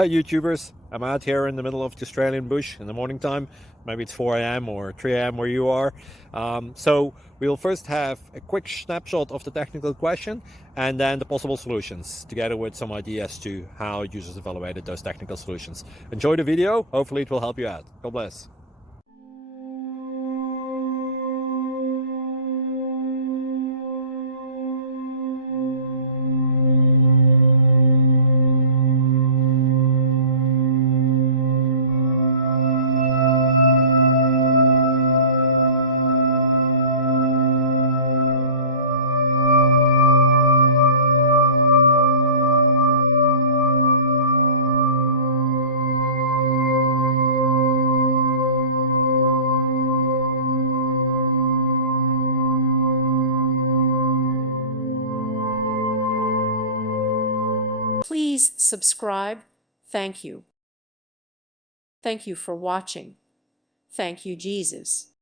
Hi YouTubers, I'm out here in the middle of the Australian bush in the morning time. Maybe it's 4 a.m. or 3 a.m. where you are. So we'll first have a quick snapshot of the technical question and then the possible solutions, together with some ideas to how users evaluated those technical solutions. Enjoy the video, hopefully it will help you out. God bless. Please subscribe. Thank you. Thank you for watching. Thank you, Jesus.